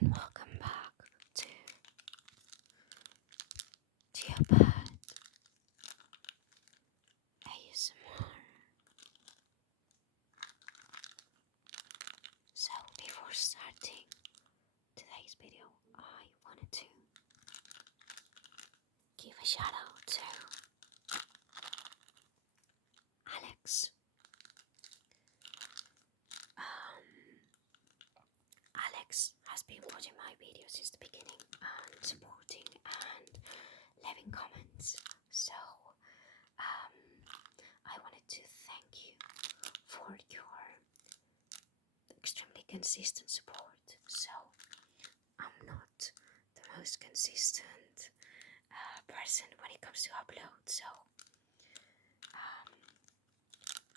and welcome back to your bed ASMR. So before starting today's video, I wanted to give a shout out to Alex. Alex has been watching my videos since the beginning and supporting and leaving comments. So I wanted to thank you for your extremely consistent support. So I'm not the most consistent person when it comes to upload. So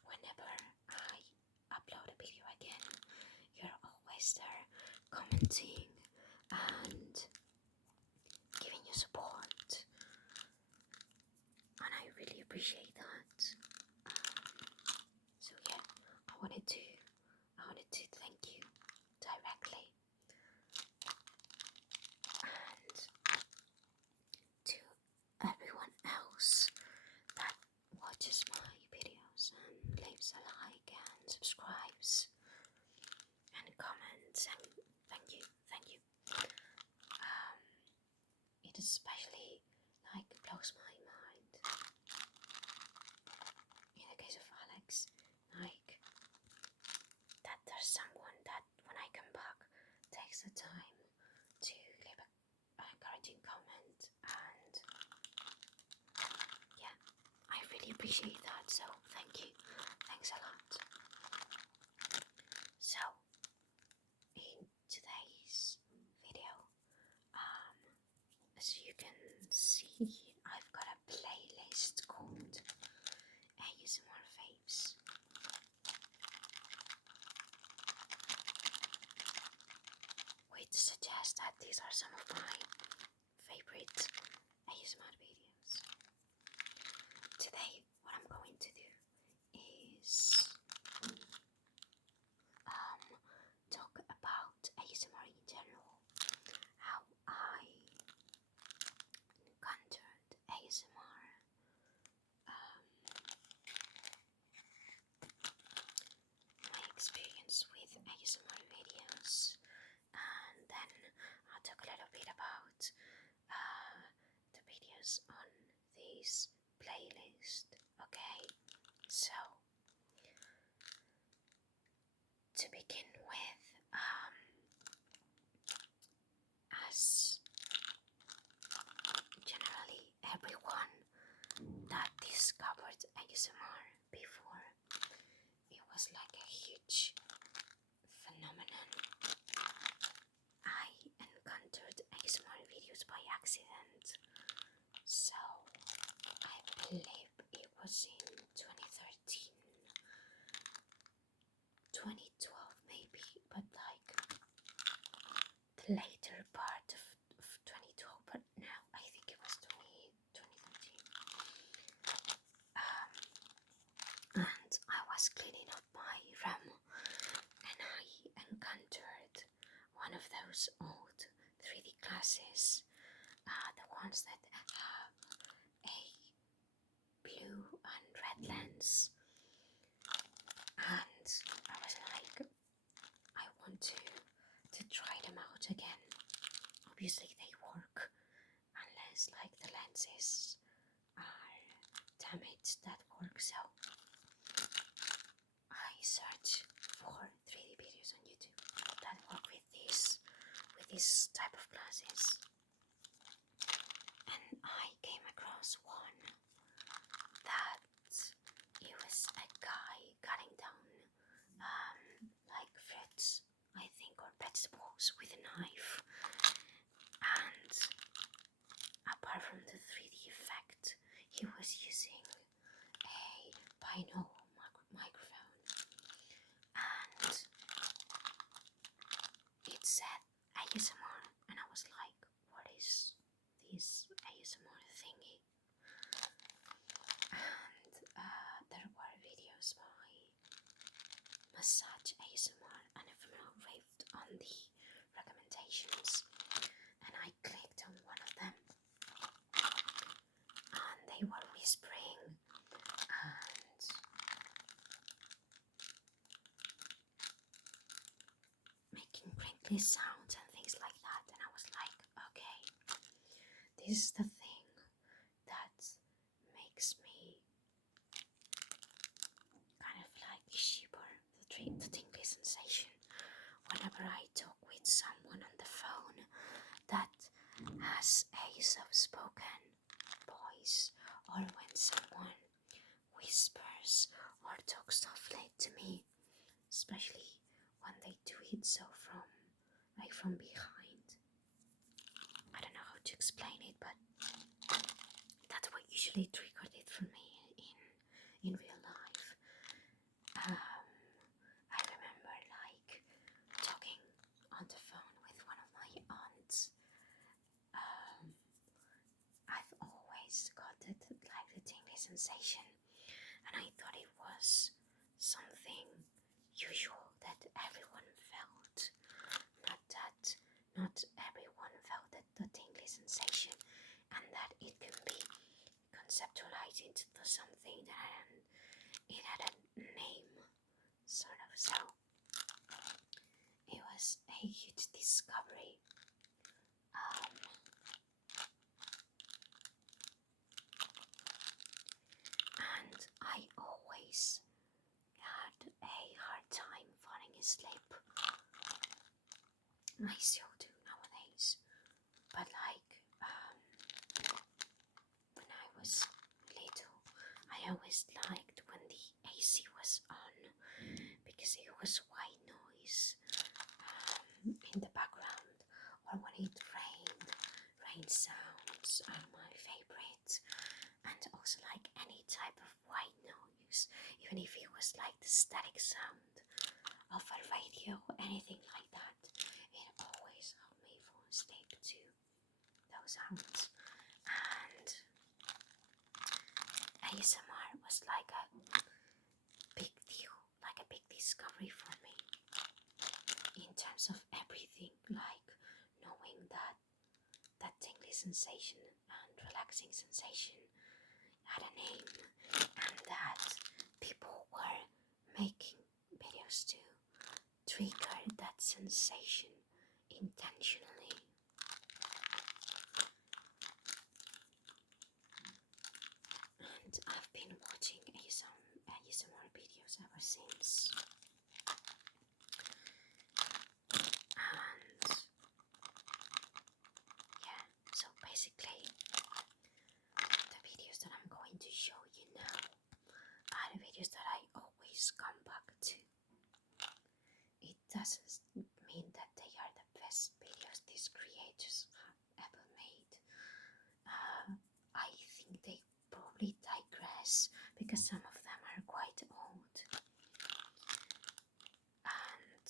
whenever I upload a video again, you're always there commenting and giving your support, and I really appreciate that. So yeah, I wanted to thank you directly, and to everyone else that watches my videos and leaves a like and subscribes and comments, and thank you. It especially blows my mind in the case of Alex, that there's someone that when I come back takes the time to leave an encouraging comment, and yeah, I really appreciate that, so thank you. Thanks a lot. So in today's video, as you can see, I've got a playlist called ASMR Faves, which suggests that these are some of my favorite ASMR videos. Today, what I'm going to do is talk about ASMR in general, how I encountered ASMR, my experience with ASMR videos, and then I'll talk a little bit about the videos on this playlist. Okay, so to begin with, as generally everyone that discovered ASMR before, it was like a huge phenomenon. I encountered ASMR videos by accident, so I believe it was in 2013, 2012 maybe, but the later part of 2012, but no, I think it was 2013. And I was cleaning up my room, and I encountered one of those old 3D glasses, the ones that have a blue and red lens, and I was like, I want to try them out again. Obviously they work, unless the lenses are damaged that work, so I searched for 3D videos on YouTube that work with this type of glasses, and I came across one that it was a guy cutting down fruits, I think, or vegetables with a knife, and apart from the 3D effect, he was using a binaural microphone, and it said ASMR, and I was like, what is this ASMR thingy? And there were videos by massage ASMR, and everyone raved on the recommendation notifications, and I clicked on one of them, and they were whispering and making crinkly sounds and things like that, and I was like, okay, this is the thing that makes me kind of like shiver, the tingly sensation whenever I talk with someone on the phone that has a soft-spoken voice, or when someone whispers or talks softly to me, especially when they do it so from behind. I don't know how to explain it, but that's what usually triggered it for me in real life. I remember like talking on the phone with one of my aunts. I've always got the tingly sensation, and I thought it was something usual that everyone felt. Not everyone felt the tingly sensation, and that it can be conceptualized into something that it had a name, sort of. So it was a huge discovery. And I always had a hard time falling asleep. I still do nowadays, but like when I was little, I always liked when the AC was on because it was white noise in the background, or when it rained. Rain sounds are my favorite, and also like any type of white noise, even if it was like the static sound of a radio, anything like that. It always helped me fall asleep to those sounds. And ASMR was like a big deal, like a big discovery for me in terms of everything, like knowing that that tingly sensation and relaxing sensation had a name, and that people were making videos to trigger that sensation intentionally. And I've been watching ASMR videos ever since. And yeah, so basically the videos that I'm going to show you now are the videos that I always come back to. It doesn't mean that they are the best videos these creators have ever made. I think they probably digress because some of them are quite old, and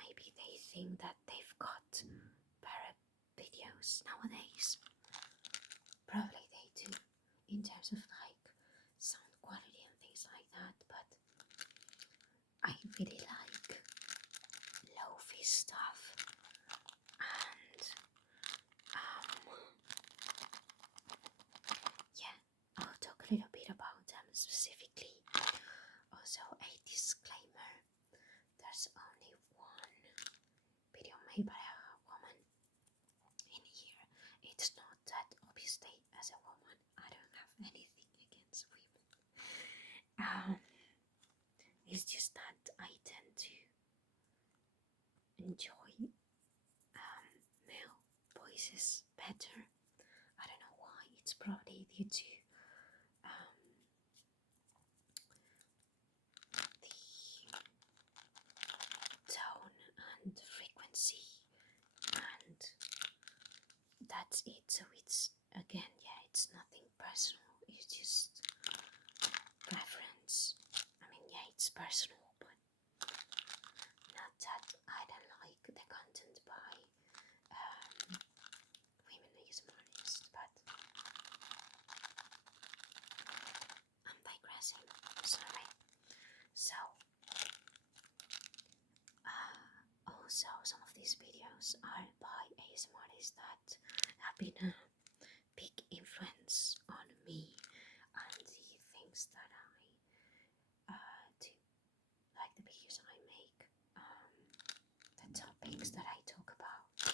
maybe they think that they've got better videos nowadays. Probably they do in terms of like sound quality and things like that, but I really like lofi stuff, and yeah, I'll talk a little bit about them specifically. Also, a disclaimer: there's only one video made by a woman in here. It's not that obviously, as a woman, I don't have anything against women. It's just that I tend to enjoy male voices better. I don't know why. It's probably due to the tone and frequency, and that's it. So it's again, yeah, it's nothing personal. It's just preference. I mean, yeah, it's personal, but not that I don't like the content by women ASMRists, but I'm digressing, sorry. So, also some of these videos videos are by ASMR artists that have been a big influence on me and the things that I do, like the videos I make, the topics that I talk about.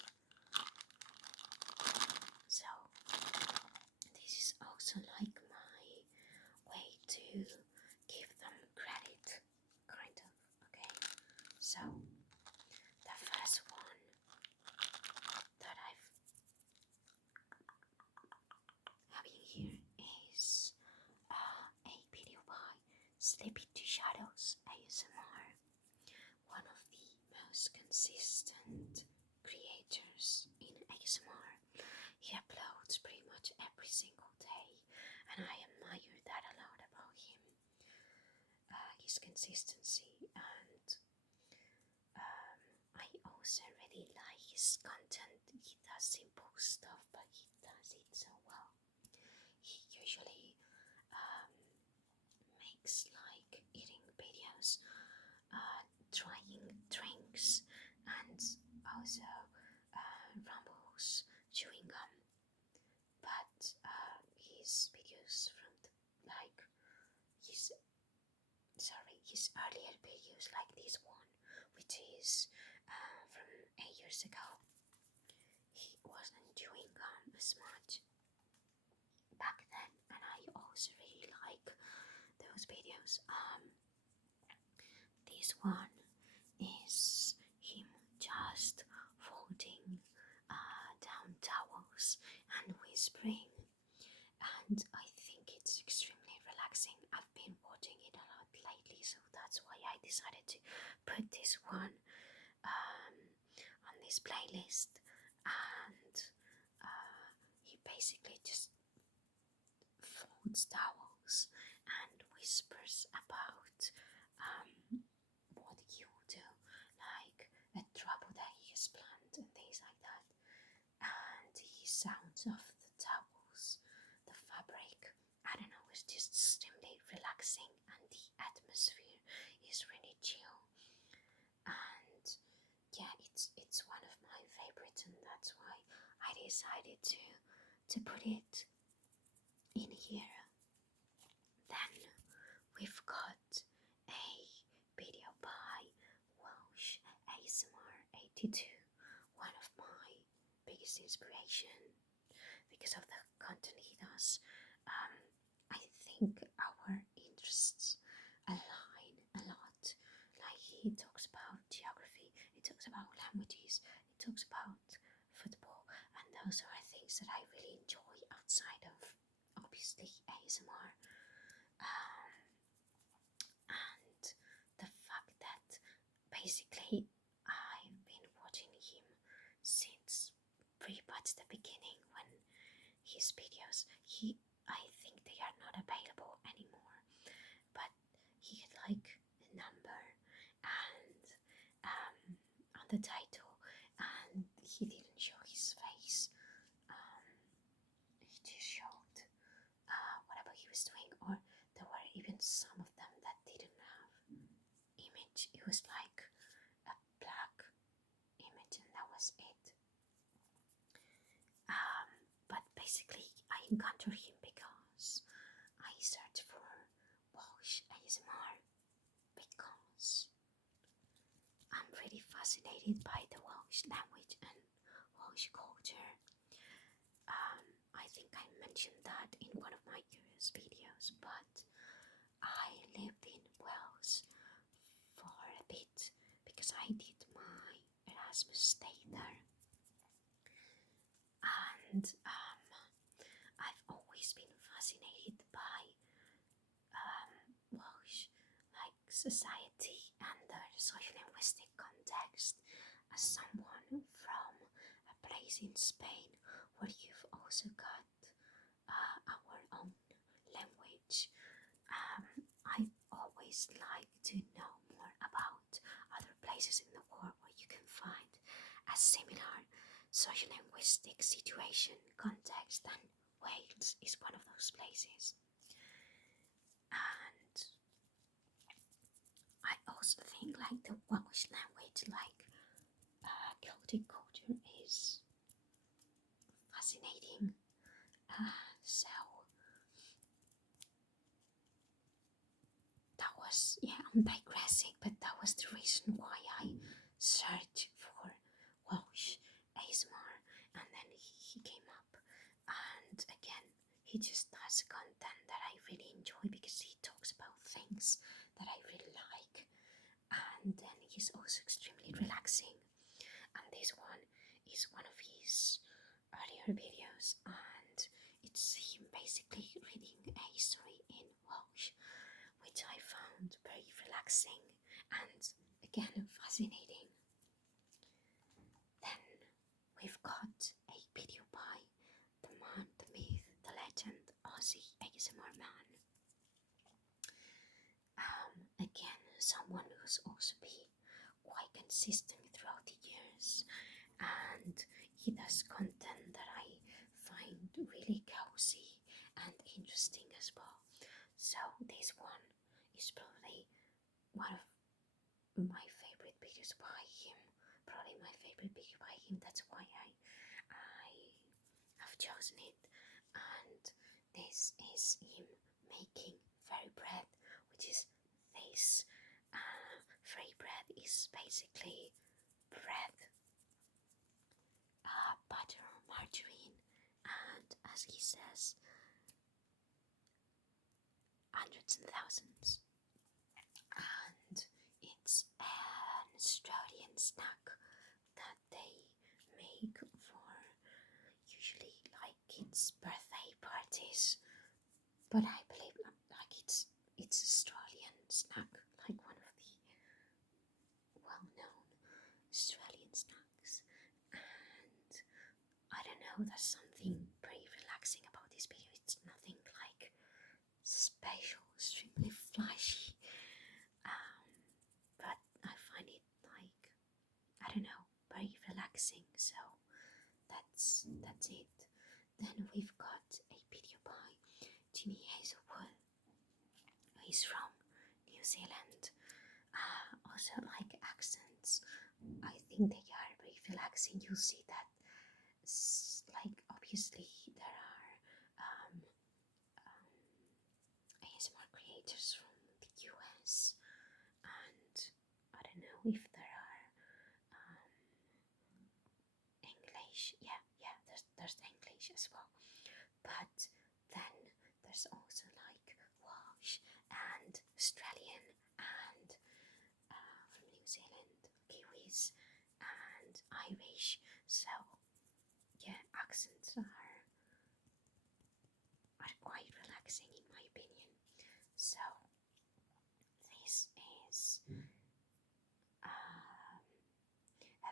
So this is also like my way to give them credit, kind of. Okay, so the first one that I've having here is a video by Slip Into Shadows ASMR, one of the most consistent creators in ASMR. He uploads pretty much every single day, and I admire that a lot about him. His consistency, and I also really like his content. He does simple stuff, but he does it so well. He usually makes like eating videos, trying drinks, and also rumbles chewing gum. But his videos from like his his earlier videos, like this one, which is from 8 years ago, he wasn't chewing gum as much back then, and I also really like those videos. This one is him just folding down towels and whispering, and I think it's extremely relaxing. I've been watching it a lot lately, so that's why I decided to put this one on this playlist. And he basically just folds towels and whispers about what he will do, like a trouble that he has planned and things like that. And the sounds of the towels, the fabric, I don't know, it's just extremely relaxing, and the atmosphere is really chill. And yeah, it's one of my favorites, and that's why I decided to put it in here. Then we've got a video by Welsh ASMR 82, one of my biggest inspiration because of the content he does. I think our interests align a lot. Like, he talks about geography, he talks about languages, he talks about football, and those are things that I really enjoy outside of obviously ASMR. And the fact that basically I've been watching him since pretty much the beginning, when his videos, I think they are not available anymore, but he had like a number and on the title, and he didn't show his face. He just showed whatever he was doing, or there were even some of them that didn't have image. It was like a black image, and that was it. But basically, I encountered him because I searched for Welsh ASMR, because I'm really fascinated by the Welsh language and Welsh culture. I think I mentioned that in one of my curious videos, but I lived in Wales for a bit because I did my Erasmus stay there, and I've always been fascinated by Welsh, like society and the socio-linguistic context, as someone from a place in Spain where you've also got our own language. I always like to know more about other places in the world where you can find a similar socio-linguistic situation context, and Wales is one of those places. And I also think like the Welsh language, like Celtic culture I'm digressing, but that was the reason why I searched for Welsh ASMR, and then he came up, and again, he just does content that I really enjoy because he talks about things that I really like, and then he's also extremely relaxing. And this one is one of his earlier videos, and it's him basically reading a story in Welsh, which I found very relaxing and again fascinating. Then we've got a video by the man, the myth, the legend, Aussie ASMR man. Again, someone who's also been quite consistent throughout the years, and he does content that I find really cozy and interesting as well. So this one is probably one of my favorite videos by him. Probably my favorite video by him. That's why I have chosen it. And this is him making fairy bread, which is this. Fairy bread is basically bread, butter, margarine, and as he says, hundreds and thousands. And it's an Australian snack that they make for usually like kids' birthday parties. But I believe like it's Australian snack, like one of the well-known Australian snacks. And I don't know, there's something pretty relaxing about this video. It's nothing like special, extremely flashy. But I find it like, I don't know, very relaxing. So that's it. Then we've got a video by Jimmy Hazelwood. He's from New Zealand. Also like accents. I think they are very relaxing. You'll see that. Like obviously there are ASMR creators from the US, and I don't know if there are English. Yeah, there's English as well. But then there's also like Welsh and Australian and from New Zealand, Kiwis and Irish. So yeah, accents are quite relaxing in my opinion. So this is a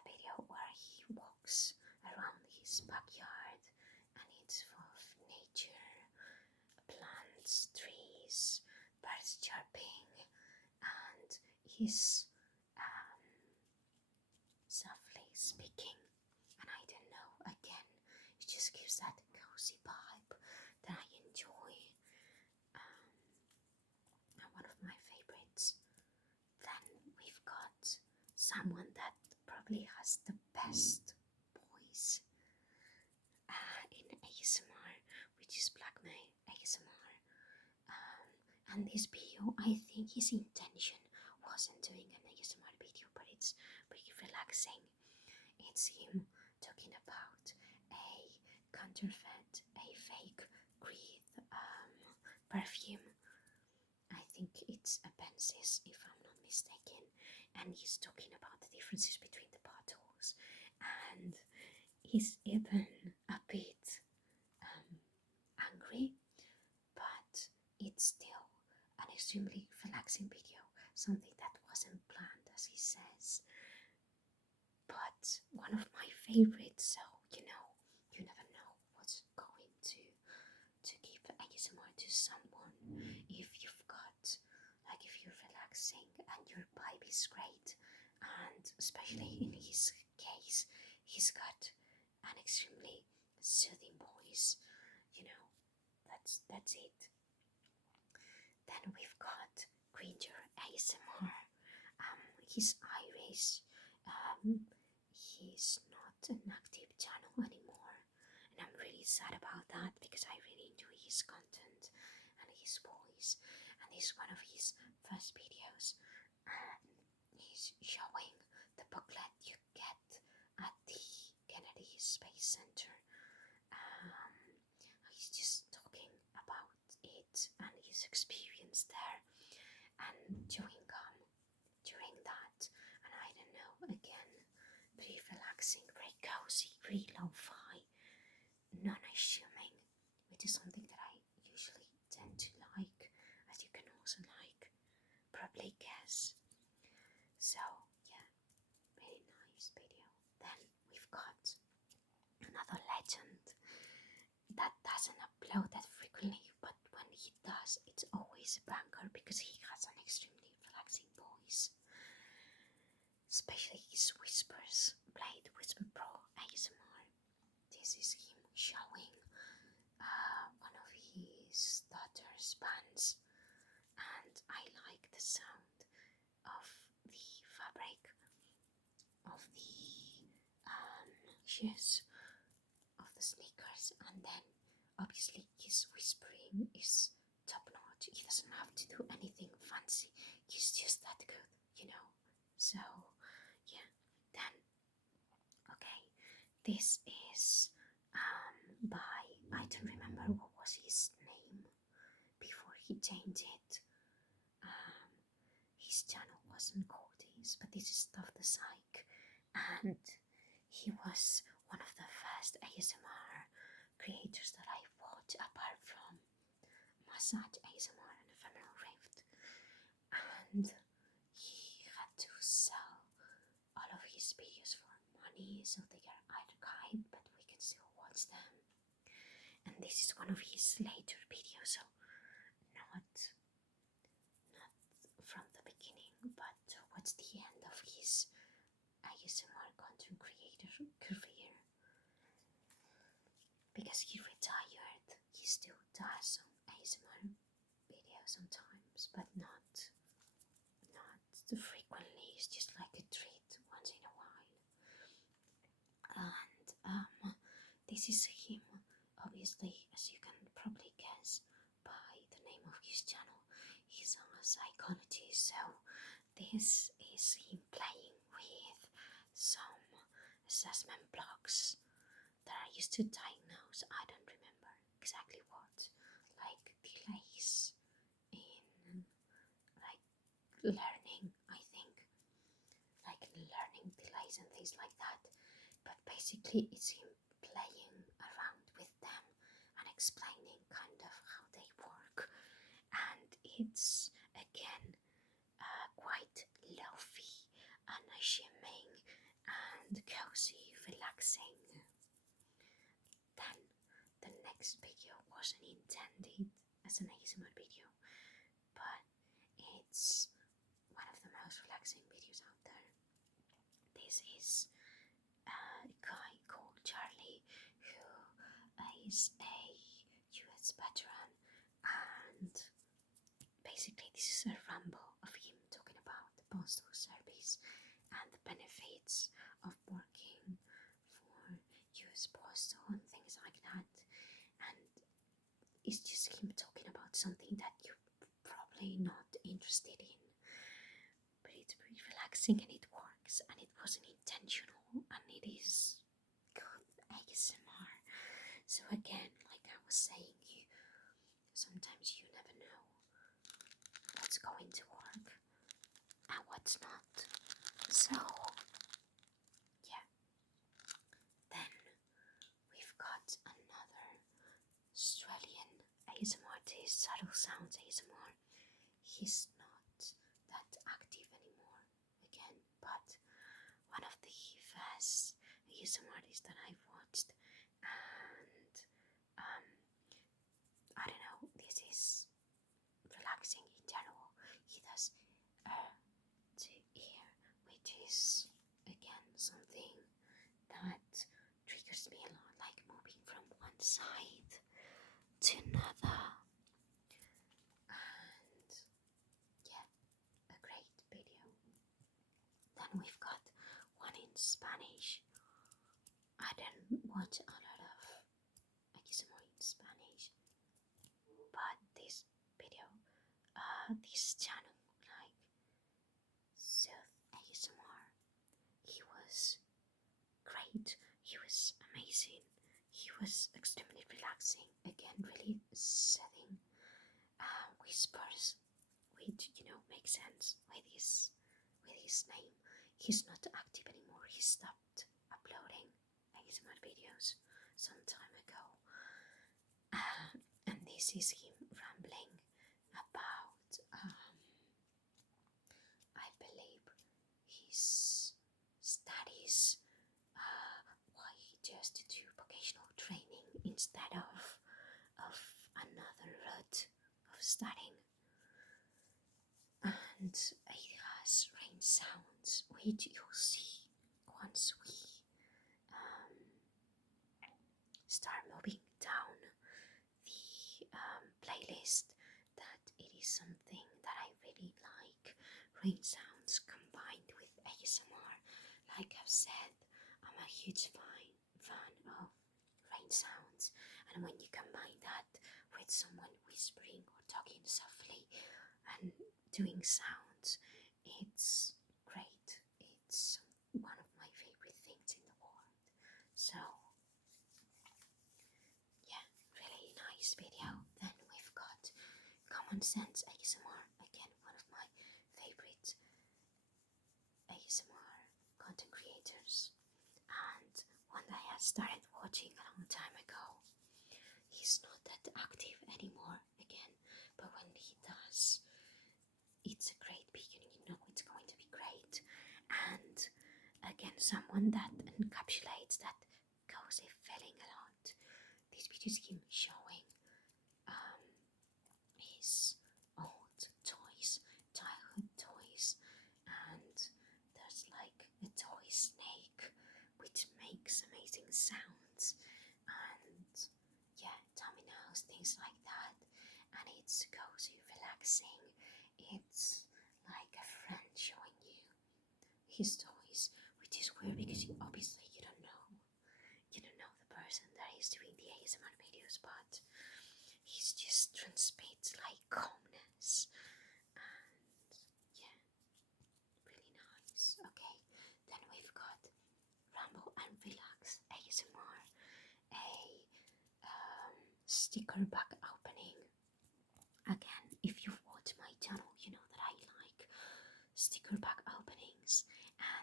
video where he walks around his backyard, and it's full of nature, plants, trees, birds chirping, and he's softly speaking. And I don't know, again, it just gives that cozy vibe that I enjoy. And one of my favorites. Then we've got someone that probably has the best voice in ASMR, which is Black May ASMR. And this video, I think his intention wasn't doing an ASMR video, but it's pretty relaxing. It's him talking about a counterfeit, a fake Creed perfume. I think it's a Bensis, if I'm not mistaken, and he's talking about the differences between the bottles, and he's even a bit angry, but it's still an extremely relaxing video, something that wasn't planned, as he says, but one of my favorites. So you never know what's going to give ASMR to someone. If you've got, like, if you're relaxing and your vibe is great, and especially in his case, he's got an extremely soothing voice, that's it. Then we've got Granger ASMR. He's Irish. He's not an active channel anymore, and I'm really sad about that because I really enjoy his content and his voice. And this is one of his first videos center. He's just talking about it and his experience there and chewing gum during that. And I don't know, again, very relaxing, very cozy, very lo-fi, non-assuming, which is something that I usually tend to like, as you can also probably guess. So yeah, very nice video. Then we've got another legend that doesn't upload that frequently, but when he does, it's always a banger because he has an extremely relaxing voice, especially his whispers played Whisper Pro ASMR. This is him showing one of his daughter's bands, and I like the sound of the fabric of the shoes, of the sneakers, and then obviously his whispering is top notch. He doesn't have to do anything fancy, he's just that good, you know. So yeah, then okay, this is by, I don't remember what was his name before he changed it. His channel wasn't called this, but this is Stuff the Psych, and he was one of the first ASMR creators that I watched, apart from Massage ASMR and Ephemeral Rift, and he had to sell all of his videos for money, so they are archived, but we can still watch them. And this is one of his later videos, so not from the beginning, but towards the end of his ASMR content creator career. Because he retired, he still does some ASMR videos sometimes, but not too frequently. It's just like a treat once in a while. And this is him, obviously, as you can probably guess by the name of his channel. He's a psychologist, so this is him playing with some assessment blocks that I used to diagnose. I don't remember exactly what, like delays in like learning, I think, like learning delays and things like that. But basically, it's him playing around with them and explaining kind of how they work, and it's again quite lofi and shimming and cozy, relaxing. Then the next video wasn't intended as an ASMR video, but it's one of the most relaxing videos out there. This is a guy called Charlie who is a US veteran, and basically this is a ramble of him talking about the postal service and the benefits of working for US Postal and things like that. And it's just him talking about something that you're probably not interested in, but it's very relaxing and it works, and it wasn't intentional, and it is good ASMR. So again, like I was saying, sometimes you never know what's going to work and what's not. So yeah, then we've got another Australian ASMR artist, Subtle Sounds ASMR. He's not that active anymore again, but one of the first ASMR artists that I've watched, and I don't know, this is relaxing in general. He does to ear, which is again something that triggers me a lot, like moving from one side to another. And yeah, a great video. Then we've got one in Spanish. I don't watch a lot of ASMR in Spanish, but this video, this channel, like Sooth ASMR, he was great, he was amazing, sense with his name. He's not active anymore. He stopped uploading ASMR videos some time ago. And this is him rambling about, I believe, his studies, why he chose to do vocational training instead of another route of studying. And it has rain sounds, which you'll see once we start moving down the playlist, that it is something that I really like. Rain sounds combined with ASMR. Like I've said, I'm a huge fan of rain sounds, and when you combine that with someone whispering or talking softly and doing sounds, it's great. It's one of my favorite things in the world. So yeah, really nice video. Then we've got Common Sense ASMR, again one of my favorite ASMR content creators, and one that I had started watching a long time ago. He's not that active anymore again, but when he does, it's a great beginning. You know it's going to be great. And again, someone that encapsulates that cozy feeling a lot. This video is him showing his old toys, childhood toys, and there's like a toy snake which makes amazing sounds, and yeah, dominoes, things like that. And it's cozy, relaxing. It's like a friend showing you his toys, which is weird because obviously you don't know the person that is doing the ASMR videos, but he's just transmits like calmness, and yeah, really nice. Okay, then we've got Ramble and Relax ASMR, a sticker pack opening. Again, if you've watched my channel, you know that I like sticker pack openings,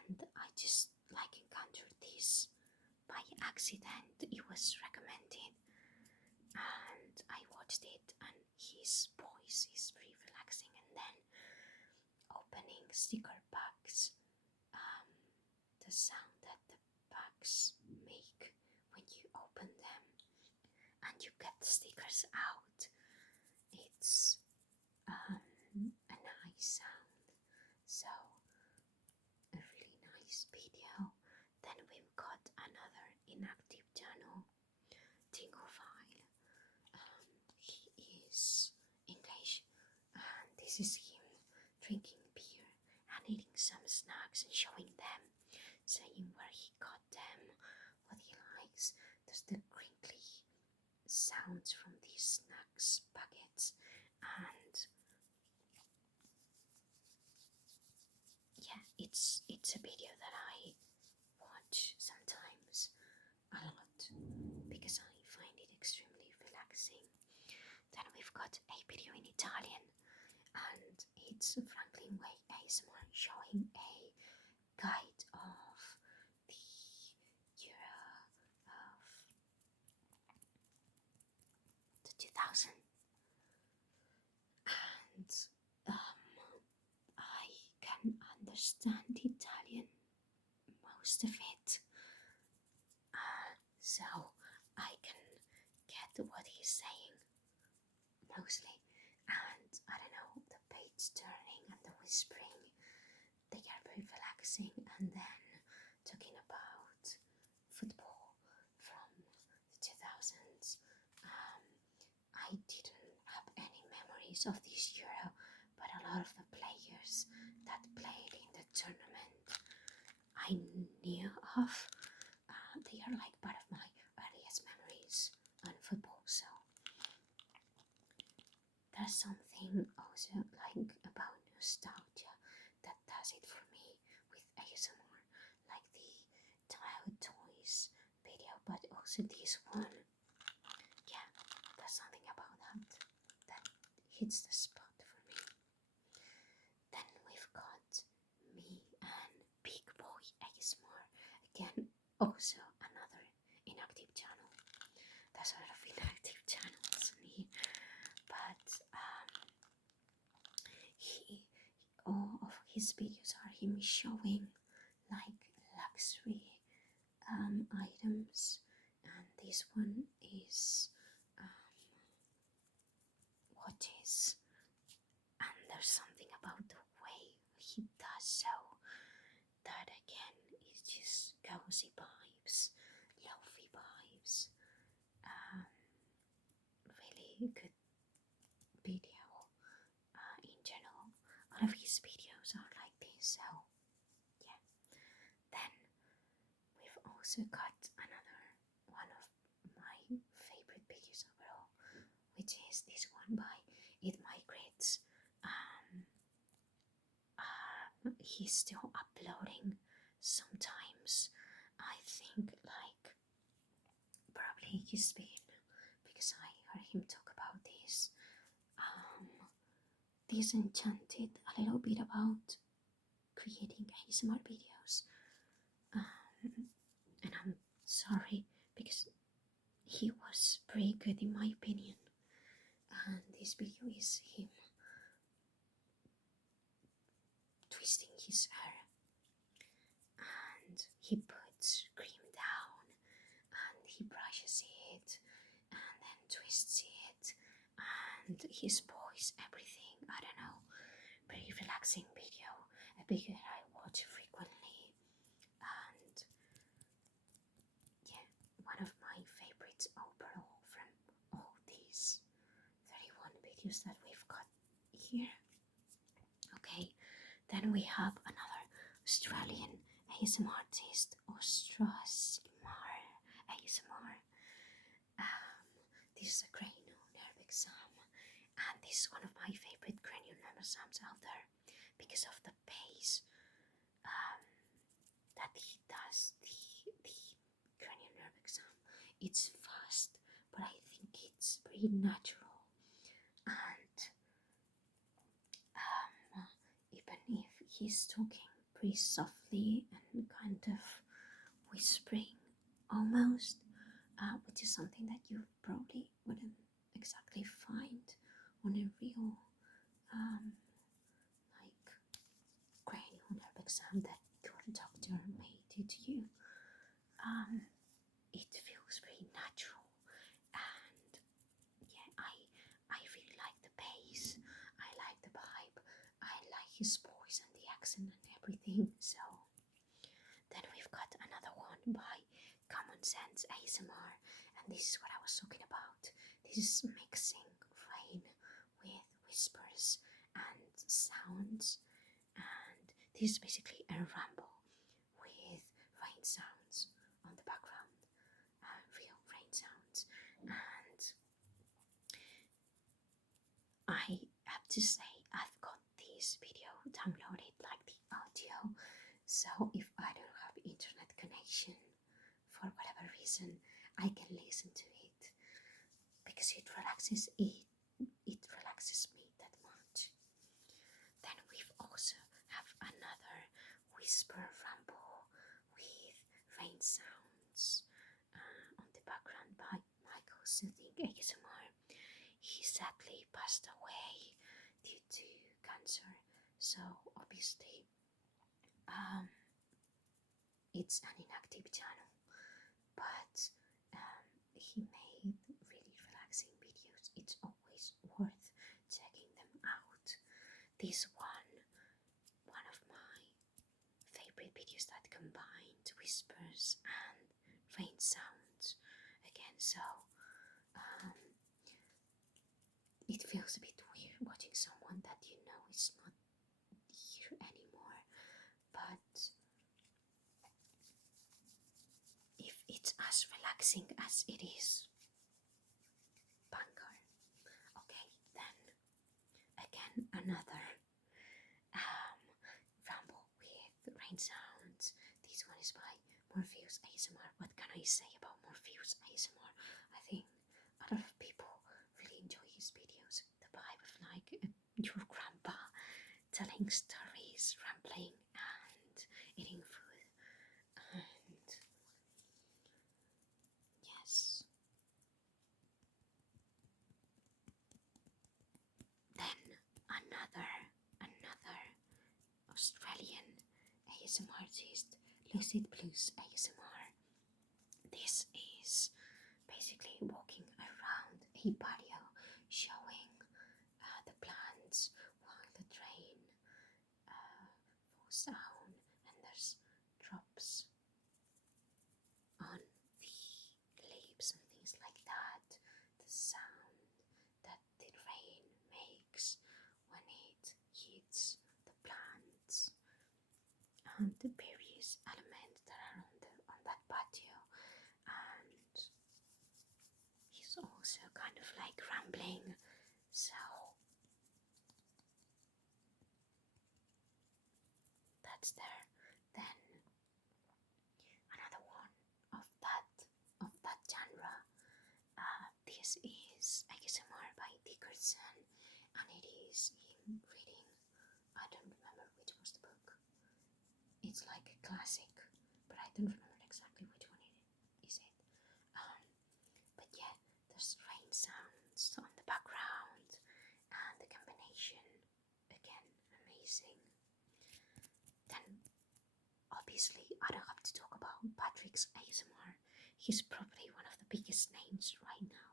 and I just like encountered this by accident. It was recommended, and I watched it, and his voice is very relaxing. And then opening sticker packs, the sound that the packs make when you open them and you get the stickers out, it's a nice sound. So a really nice video. Then we've got another inactive channel, Tinglefile. He is English, and this is him drinking beer and eating some snacks and showing them, saying where he got them, what he likes. There's the crinkly sounds from these snacks packets, and yeah, it's a video that I watch sometimes a lot because I find it extremely relaxing. Then we've got a video in Italian, and it's Franklin Way ASMR showing a guide of the year of the 2000, and I can understand Italian, most of it, so I can get what he's saying mostly. And I don't know, the page turning and the whispering, they are very relaxing. And then talking about football from the 2000s, I didn't have any memories of this Euro, but a lot of the players that played in the tournament I knew of. They are like part of my earliest memories on football, so there's something also like about nostalgia that does it for me with ASMR, like the childhood toys video, but also this one. Yeah, there's something about that that hits the spot for me. Then also another inactive channel. There's a lot of inactive channels on here, but he all of his videos are him showing like luxury items, and this one is watches. And there's something about the way he does so that again is just cozy vibes, lofi vibes. Um, really good video in general. All of his videos are like this, so yeah. Then we've also got another one of my favorite videos overall, which is this one by It Migrates. He's still uploading sometimes. I think like probably he's been, because I heard him talk about this, disenchanted a little bit about creating ASMR videos. And I'm sorry because he was pretty good in my opinion. And this video is him twisting his hair, and he puts cream down and he brushes it and then twists it and he spoils everything. I don't know, very relaxing video, a video that I watch frequently, and yeah, one of my favorites overall from all these 31 videos that we've got here. Okay, then we have another Australian ASMR artist, Austrasmar ASMR. This is a cranial nerve exam, and this is one of my favorite cranial nerve exams out there because of the pace that he does the cranial nerve exam. It's fast, but I think it's pretty natural, and even if he's talking pretty softly and kind of whispering almost, which is something that you probably wouldn't exactly find on a real like cranial nerve exam that your doctor may do to you. It feels very natural, and yeah, I really like the pace, I like the vibe, I like his voice and the accent and everything. So then we've got another one by Common Sense ASMR, and this is what I was talking about. This is mixing rain with whispers and sounds, and this is basically a ramble with rain sounds on the background, real rain sounds. And I have to say, I've got this video downloaded like the audio, so if I don't have internet connection for whatever reason, I can listen to it because it relaxes me that much. Then we've also have another whisper ramble with rain sounds on the background by Michael Soothing ASMR. He sadly passed away due to cancer, so obviously it's an inactive channel, but he made really relaxing videos. It's always worth checking them out. This one of my favorite videos that combined whispers and rain sounds again, so it feels a bit weird watching someone that you know is not here anymore, but if it's as relaxing as it is banger. Okay, then again another ramble with rain sounds. This one is by Morpheus ASMR. What can I say about Morpheus ASMR? I think a lot of people really enjoy his videos. The vibe of like your grandpa telling stories, rambling, and eating food. And Italian ASMR artist, Lucid Blues ASMR. This is basically walking around a patio showing the plants while the train falls down and there's drops on the leaves and things like that. The sound that the rain makes when it hits the plants and the various elements that are on that patio. And he's also kind of like rambling, so that's there. Then another one of that genre. This is ASMR by Dickerson, and it is him reading. I don't remember which was the book. It's like a classic, but I don't remember exactly which one it is. But yeah, there's rain sounds on the background, and the combination again amazing. Then obviously I don't have to talk about Patrick's ASMR. He's probably one of the biggest names right now.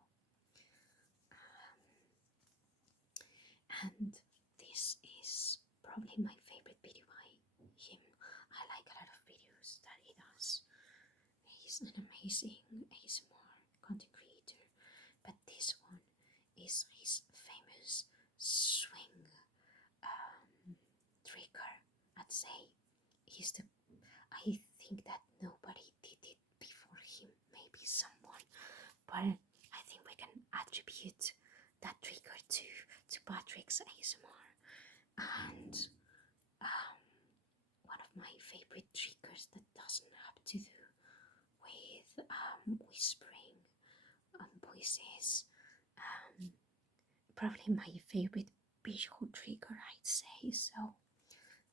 And this is probably my favorite video by him. I like a lot of videos that he does. He's an amazing ASMR content creator, but this one is his famous swing trigger. I'd say he's the. I think that nobody did it before him. Maybe someone, but I think we can attribute that trigger to Patrick's ASMR. And one of my favorite triggers that doesn't have to do with whispering voices. Probably my favorite visual trigger, I'd say. So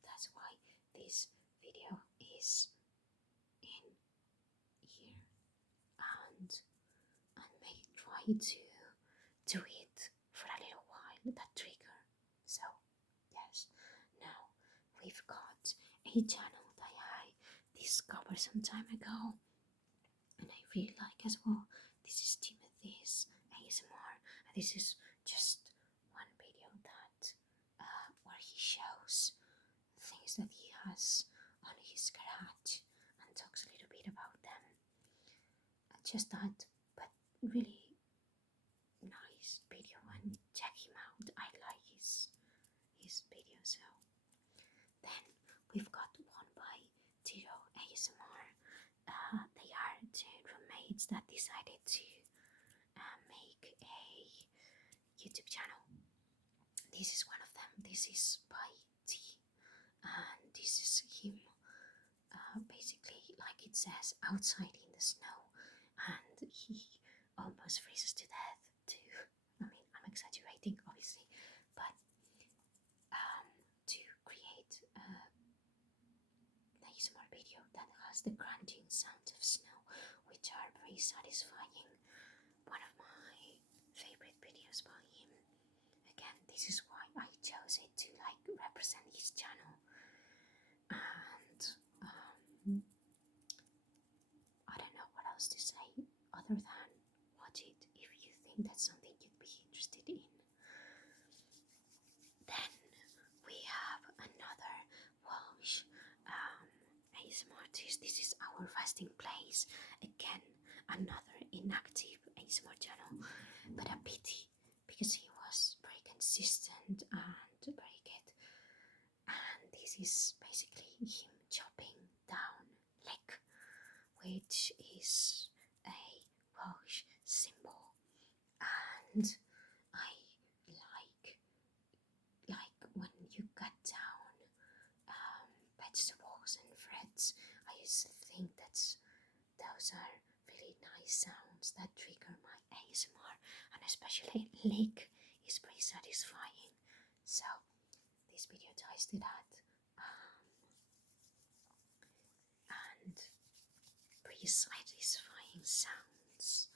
that's why this video is in here, and I may try to do it for a little while, that trigger. So yes, now we've got a channel that I discovered some time ago and I really like as well. This is Timothy's ASMR. This is just one video that where he shows things that he has on his garage and talks a little bit about them. Just that, but really nice video, and check him out. I like his video. So then we've got one by Tiro ASMR. They are two roommates that decided to make a YouTube channel. This is one of them. This is by T, and this is him. Basically, like it says, outside in the snow, and he almost freezes to death too. I mean, I'm exaggerating, obviously, but to create an ASMR video that has the crunching sound of snow, which are very satisfying. One of my favorite videos by him. Again, this is why I chose it to like represent his channel. And I don't know what else to say other than watch it if you think that's something you'd be interested in. Then we have another Welsh ASMR artist. This is our resting place. Again, another inactive ASMR channel, but a pity because he was very consistent and very good. And this is basically him chopping down lick, which is a Welsh symbol, and I like when you cut down vegetables and fruits. I just think those are really nice sounds that trigger my ASMR, and especially lick is very satisfying. So this video ties to that, and pretty satisfying sounds.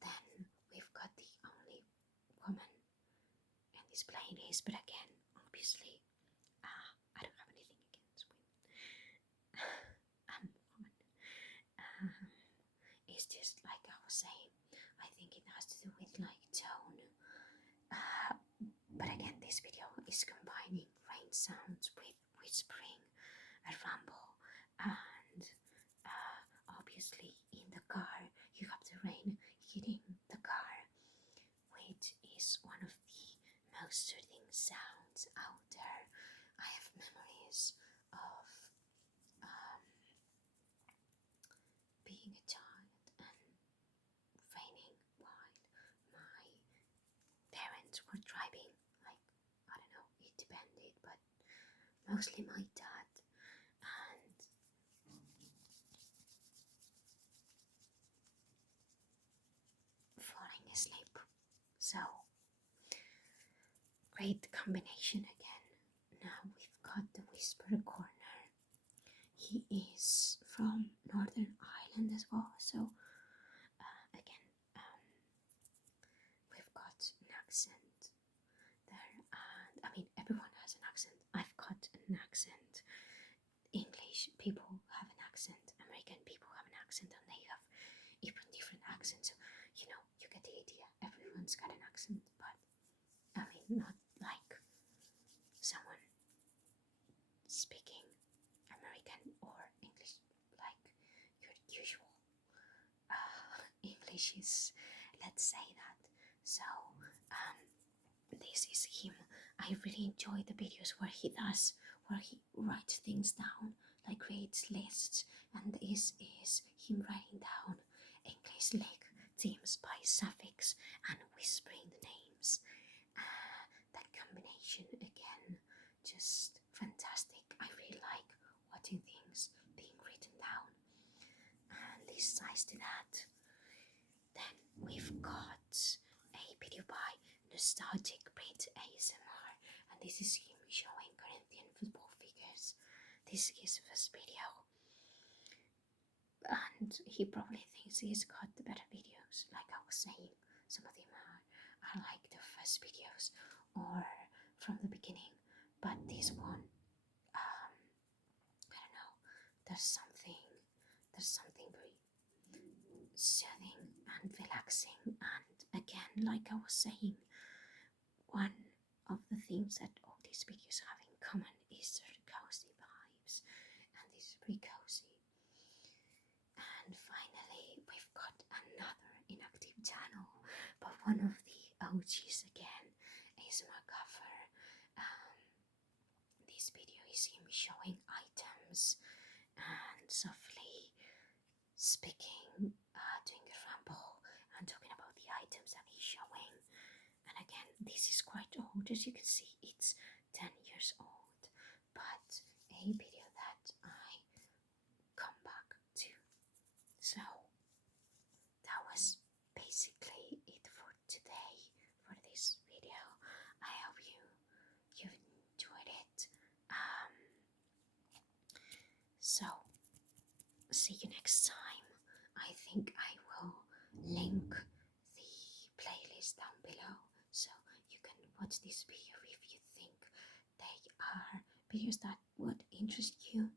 Then we've got the only woman in this playlist, but again, obviously, I don't have anything against a ramble, and obviously in the car you have the rain hitting the car, which is one of the most soothing sounds out there. I have memories of um, being a child and raining while my parents were driving. Like, I don't know, it depended, but mostly my dad, and falling asleep. So, great combination again. Now we've got the Whisper Corner. He is from Northern Ireland as well, so again, we've got an accent there, and I mean, everyone has an accent. I've got an accent. English people have an accent, American people have an accent, and they have even different accents. So, you get the idea. Everyone's got an accent, but I mean, not like someone speaking American or English like your usual English is, let's say that. So, this is him. I really enjoy the videos where he writes things down, like creates lists, and this is him writing down English League teams by suffix and whispering the names. That combination again, just fantastic. I really like watching things being written down, and this ties to that. Then we've got a video by Nostalgic Brit ASMR, and this is him showing Corinthian football figures. This is his first video, and he probably thinks he's got the better videos. Like I was saying, some of them are like the first videos or from the beginning, but this one, I don't know, there's something very soothing and relaxing, and again, like I was saying, one of the things that all these videos have in common is their cozy vibes, and this is pretty cozy. And finally, we've got another inactive channel, but one of the OGs again is MacGuffer. This video is him showing items and softly speaking, doing a ramble and talking about the items that he's showing. And again, this is quite old, as you can see, it's 10 years old, but a video that I come back to. So that was basically it for today, for this video. I hope you enjoyed it. So see you next time. I think I will link the playlist down below so you can watch this video if you think they are videos that would interest you.